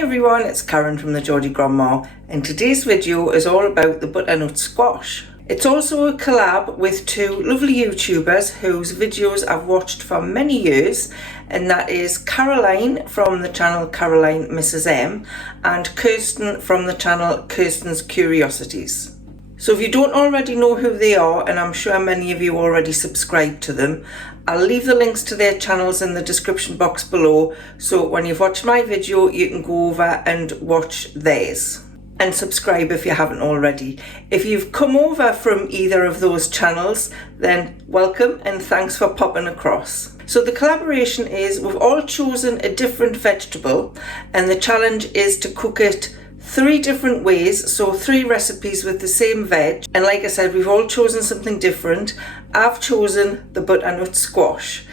everyone, it's Karen from the Geordie Grandma, and today's video is all about the butternut squash. It's also a collab with two lovely YouTubers whose videos I've watched for many years, and that is Caroline from the channel Caroline Mrs. M and Kirsten from the channel Kirsten's Curiosities. So if you don't already know who they are, and I'm sure many of you already subscribe to them, I'll leave the links to their channels in the description box below, so when you've watched my video you can go over and watch theirs. And subscribe if you haven't already. If you've come over from either of those channels, then welcome and thanks for popping across. So the collaboration is we've all chosen a different vegetable, and the challenge is to cook it 3 different ways, so 3 recipes with the same veg. And like I said, we've all chosen something different. I've chosen the butternut squash.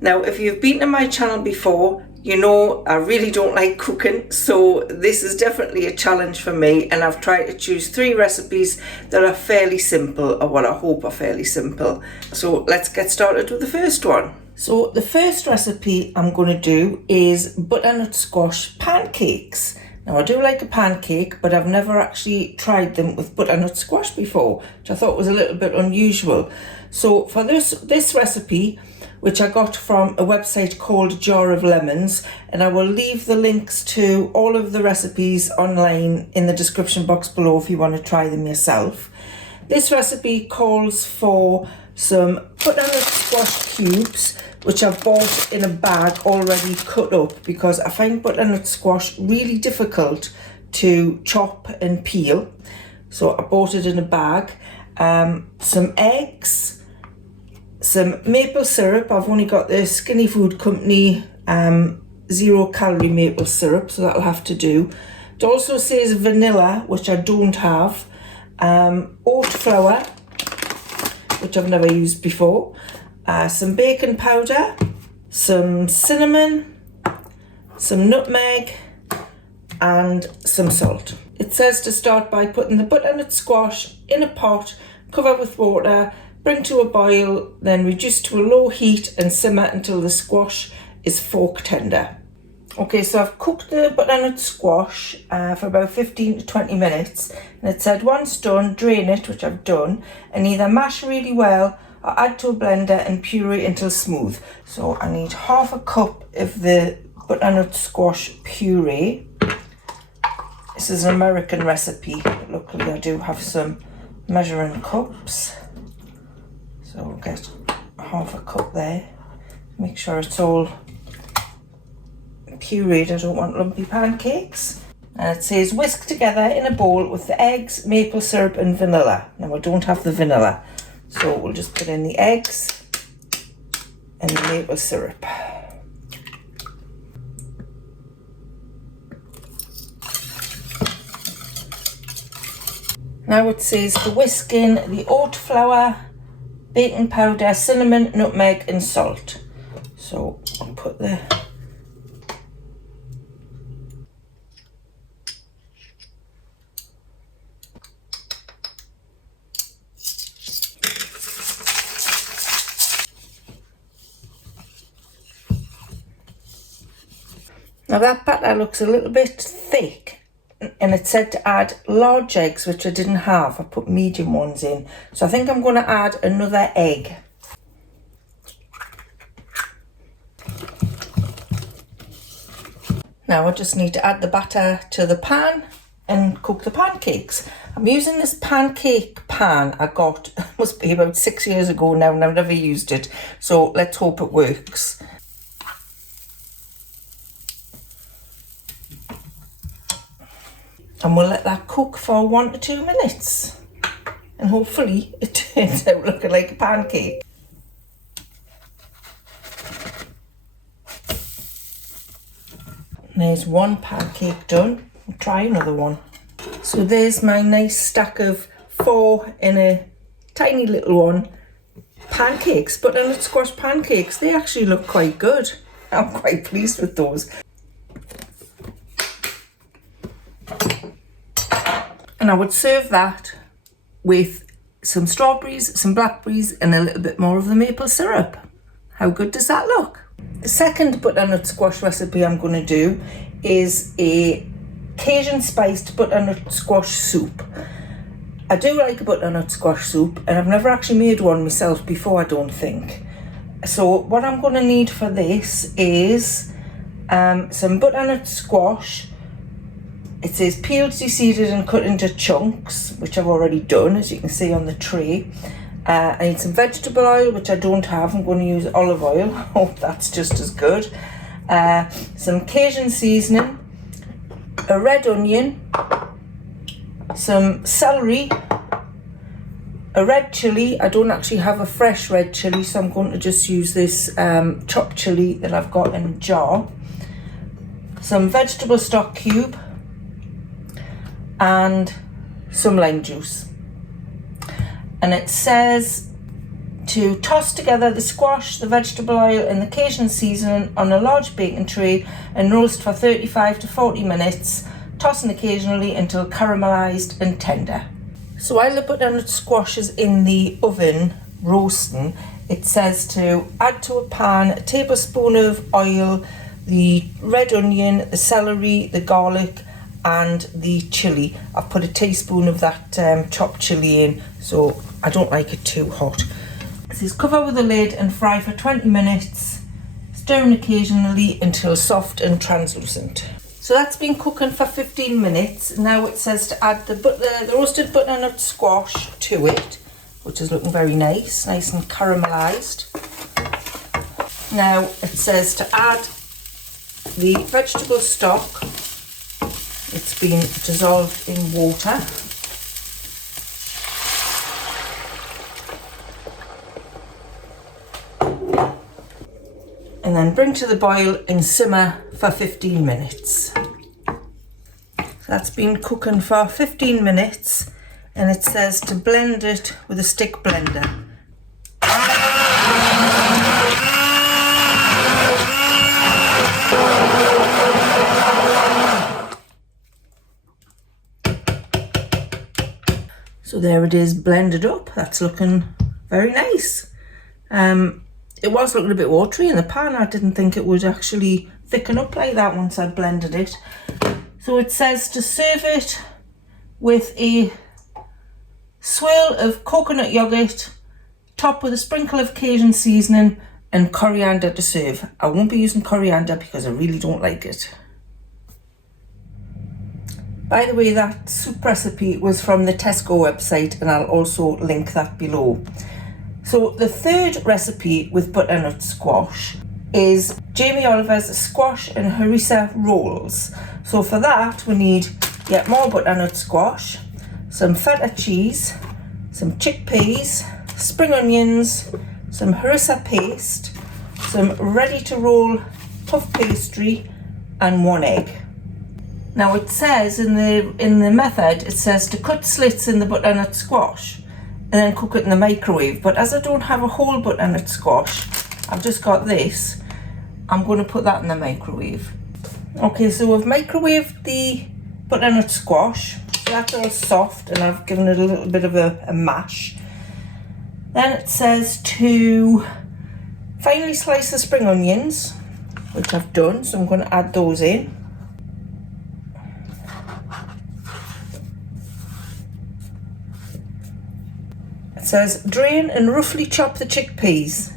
Now, if you've been to my channel before, you know I really don't like cooking, so this is definitely a challenge for me, and I've tried to choose 3 recipes that are fairly simple, or what I hope are fairly simple. So let's get started with the first one. So the first recipe I'm going to do is butternut squash pancakes. Now I do like a pancake, but I've never actually tried them with butternut squash before, which I thought was a little bit unusual. So for this recipe, which I got from a website called Jar of Lemons, and I will leave the links to all of the recipes online in the description box below if you want to try them yourself. This recipe calls for some butternut squash cubes, which I've bought in a bag already cut up, because I find butternut squash really difficult to chop and peel. So I bought it in a bag. Some eggs, some maple syrup. I've only got the Skinny Food Company 0-calorie maple syrup, so that'll have to do. It also says vanilla, which I don't have. Oat flour, which I've never used before. Some baking powder, some cinnamon, some nutmeg, and some salt. It says to start by putting the butternut squash in a pot, cover with water, bring to a boil, then reduce to a low heat and simmer until the squash is fork tender. Okay, so I've cooked the butternut squash for about 15 to 20 minutes, and it said once done, drain it, which I've done, and either mash really well or add to a blender and puree until smooth. So I need half a cup of the butternut squash puree. This is an American recipe, but luckily I do have some measuring cups. So we'll get half a cup there. Make sure it's all pureed, I don't want lumpy pancakes. And it says whisk together in a bowl with the eggs, maple syrup and vanilla. Now I don't have the vanilla, so we'll just put in the eggs and the maple syrup. Now it says to whisk in the oat flour, baking powder, cinnamon, nutmeg and salt. So I'll put the Now that batter looks a little bit thick, and it said to add large eggs, which I didn't have. I put medium ones in. So I think I'm going to add another egg. Now I just need to add the batter to the pan and cook the pancakes. I'm using this pancake pan I got, must be about 6 years ago now, and I've never used it. So let's hope it works. And we'll let that cook for 1 to 2 minutes, and hopefully it turns out looking like a pancake. There's one pancake done. We'll try another one. So there's my nice stack of 4 in a tiny little one. Pancakes, butternut squash pancakes. They actually look quite good. I'm quite pleased with those. And I would serve that with some strawberries, some blackberries and a little bit more of the maple syrup. How good does that look? The second butternut squash recipe I'm going to do is a Cajun spiced butternut squash soup. I do like a butternut squash soup, and I've never actually made one myself before, I don't think. So what I'm going to need for this is some butternut squash. It says peeled, deseeded and cut into chunks, which I've already done, as you can see on the tray. I need some vegetable oil, which I don't have. I'm going to use olive oil. Hope that's just as good. Some Cajun seasoning, a red onion, some celery, a red chilli. I don't actually have a fresh red chilli, so I'm going to just use this chopped chilli that I've got in a jar. Some vegetable stock cube and some lime juice. And it says to toss together the squash, the vegetable oil and the Cajun seasoning on a large baking tray and roast for 35 to 40 minutes, tossing occasionally until caramelized and tender. So while the butternut squash is in the oven roasting, it says to add to a pan a tablespoon of oil, the red onion, the celery, the garlic and the chilli. I've put a teaspoon of that chopped chilli in, so I don't like it too hot. It says cover with a lid and fry for 20 minutes, stirring occasionally until soft and translucent. So that's been cooking for 15 minutes. Now it says to add the roasted butternut squash to it, which is looking very nice and caramelized. Now it says to add the vegetable stock. It's been dissolved in water. And then bring to the boil and simmer for 15 minutes. So that's been cooking for 15 minutes, and it says to blend it with a stick blender. So there it is, blended up. That's looking very nice. It was looking a bit watery in the pan. I didn't think it would actually thicken up like that once I blended it. So it says to serve it with a swirl of coconut yogurt, topped with a sprinkle of Cajun seasoning and coriander to serve. I won't be using coriander because I really don't like it. By the way, that soup recipe was from the Tesco website, and I'll also link that below. So the third recipe with butternut squash is Jamie Oliver's squash and harissa rolls. So for that we need yet more butternut squash, some feta cheese, some chickpeas, spring onions, some harissa paste, some ready to roll puff pastry and 1 egg. Now it says in the method, it says to cut slits in the butternut squash and then cook it in the microwave. But as I don't have a whole butternut squash, I've just got this, I'm going to put that in the microwave. Okay, so I've microwaved the butternut squash. So that's all soft and I've given it a little bit of a mash. Then it says to finely slice the spring onions, which I've done, so I'm going to add those in. It says drain and roughly chop the chickpeas.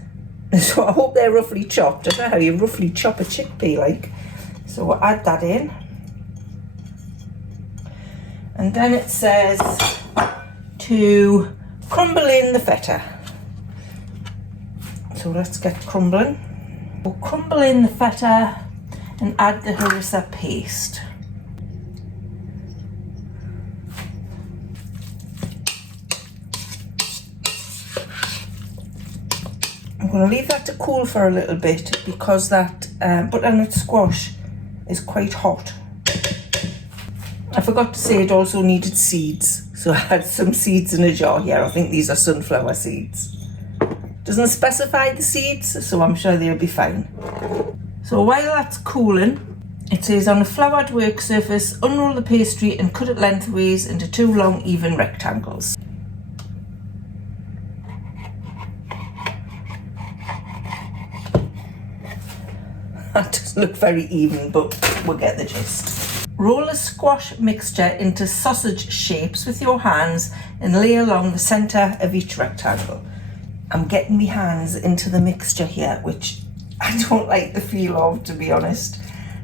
So I hope they're roughly chopped. I don't know how you roughly chop a chickpea like. So we'll add that in. And then it says to crumble in the feta. So let's get crumbling. We'll crumble in the feta and add the harissa paste. I'm going to leave that to cool for a little bit because that butternut squash is quite hot. I forgot to say it also needed seeds, so I had some seeds in a jar here. I think these are sunflower seeds. Doesn't specify the seeds, so I'm sure they'll be fine. So while that's cooling, it says on a floured work surface, unroll the pastry and cut it lengthways into 2 long even rectangles. doesn't look very even, but we'll get the gist. Roll a squash mixture into sausage shapes with your hands and lay along the centre of each rectangle. I'm getting my hands into the mixture here, which I don't like the feel of, to be honest.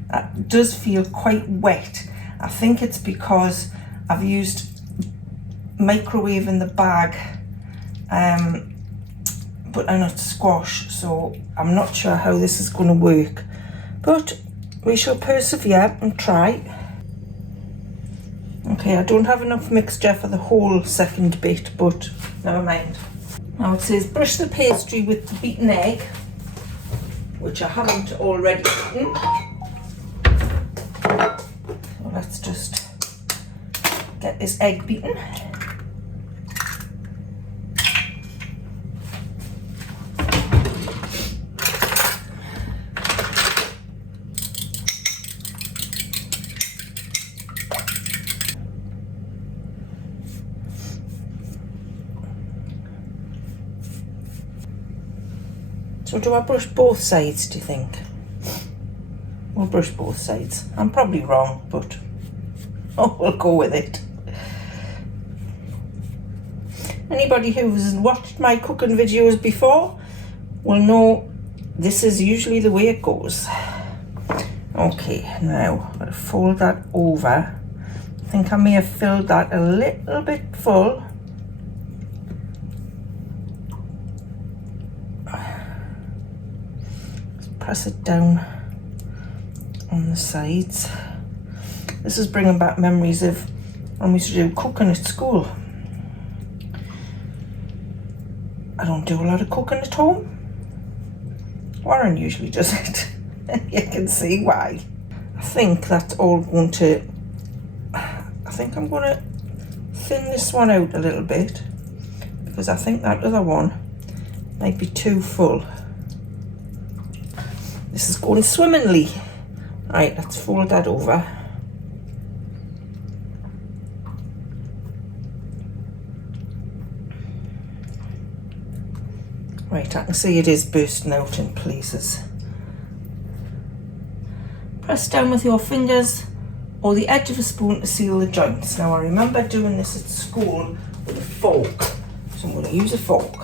That does feel quite wet. I think it's because I've used microwave in the bag butternut squash, so I'm not sure how this is going to work, but we shall persevere and try. Okay, I don't have enough mixture for the whole second bit, but never mind. Now it says brush the pastry with the beaten egg, which I haven't already beaten. So let's just get this egg beaten. So do I brush both sides, do you think? We'll brush both sides. I'm probably wrong, but we'll go with it. Anybody who's watched my cooking videos before will know this is usually the way it goes. Okay, now I'm going to fold that over. I think I may have filled that a little bit full. Press it down on the sides. This is bringing back memories of when we used to do cooking at school. I don't do a lot of cooking at home. Warren usually does it. You can see why. I think that's all going to... I think I'm going to thin this one out a little bit, because I think that other one might be too full. This is going swimmingly. Right, let's fold that over. Right, I can see it is bursting out in places. Press down with your fingers or the edge of a spoon to seal the joints. Now I remember doing this at school with a fork, so I'm going to use a fork.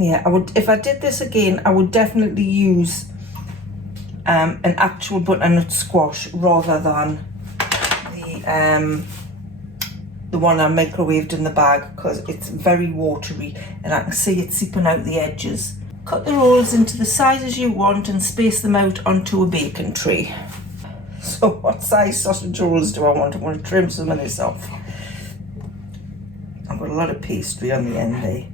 Yeah, I would, if I did this again, I would definitely use an actual butternut squash rather than the one I microwaved in the bag, because it's very watery and I can see it seeping out the edges. Cut the rolls into the sizes you want and space them out onto a baking tray. So what size sausage rolls do I want? I'm going to trim some of this off. I've got a lot of pastry on the end there.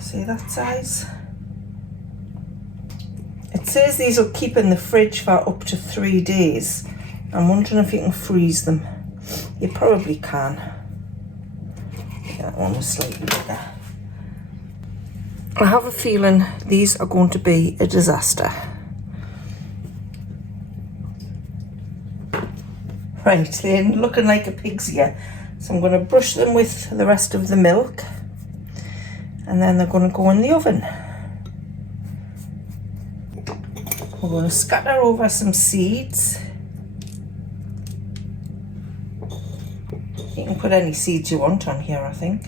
See that size? It says these will keep in the fridge for up to 3 days. I'm wondering if you can freeze them. You probably can. That one was slightly bigger. I have a feeling these are going to be a disaster. Right, they're looking like a pig's ear. So I'm going to brush them with the rest of the milk. And then they're going to go in the oven. We're going to scatter over some seeds. You can put any seeds you want on here, I think.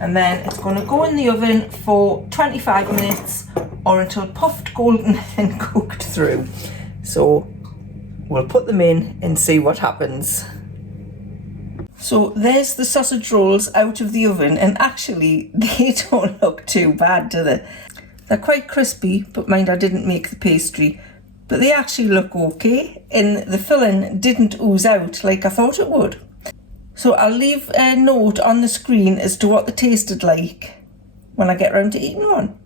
And then it's going to go in the oven for 25 minutes or until puffed golden and cooked through. So we'll put them in and see what happens. So there's the sausage rolls out of the oven, and actually they don't look too bad, do they? They're quite crispy, but mind I didn't make the pastry, but they actually look okay, and the filling didn't ooze out like I thought it would. So I'll leave a note on the screen as to what they tasted like when I get round to eating one.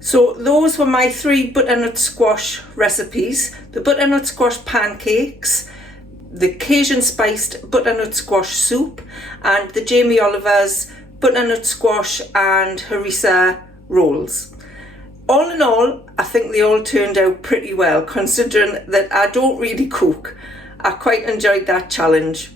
So those were my 3 butternut squash recipes: the butternut squash pancakes, the Cajun spiced butternut squash soup, and the Jamie Oliver's butternut squash and harissa rolls. All in all, I think they all turned out pretty well, considering that I don't really cook. I quite enjoyed that challenge.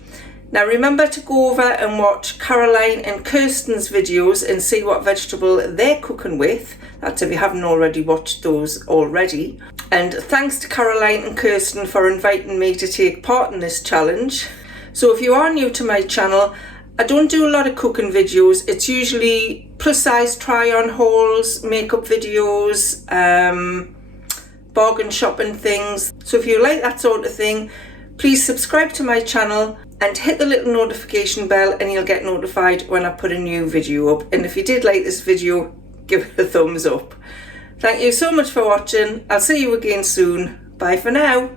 Now remember to go over and watch Caroline and Kirsten's videos and see what vegetable they're cooking with. That's if you haven't already watched those already. And thanks to Caroline and Kirsten for inviting me to take part in this challenge. So if you are new to my channel, I don't do a lot of cooking videos. It's usually plus size try on hauls, makeup videos, bargain shopping things. So if you like that sort of thing, please subscribe to my channel and hit the little notification bell and you'll get notified when I put a new video up. And if you did like this video, give it a thumbs up. Thank you so much for watching. I'll see you again soon. Bye for now.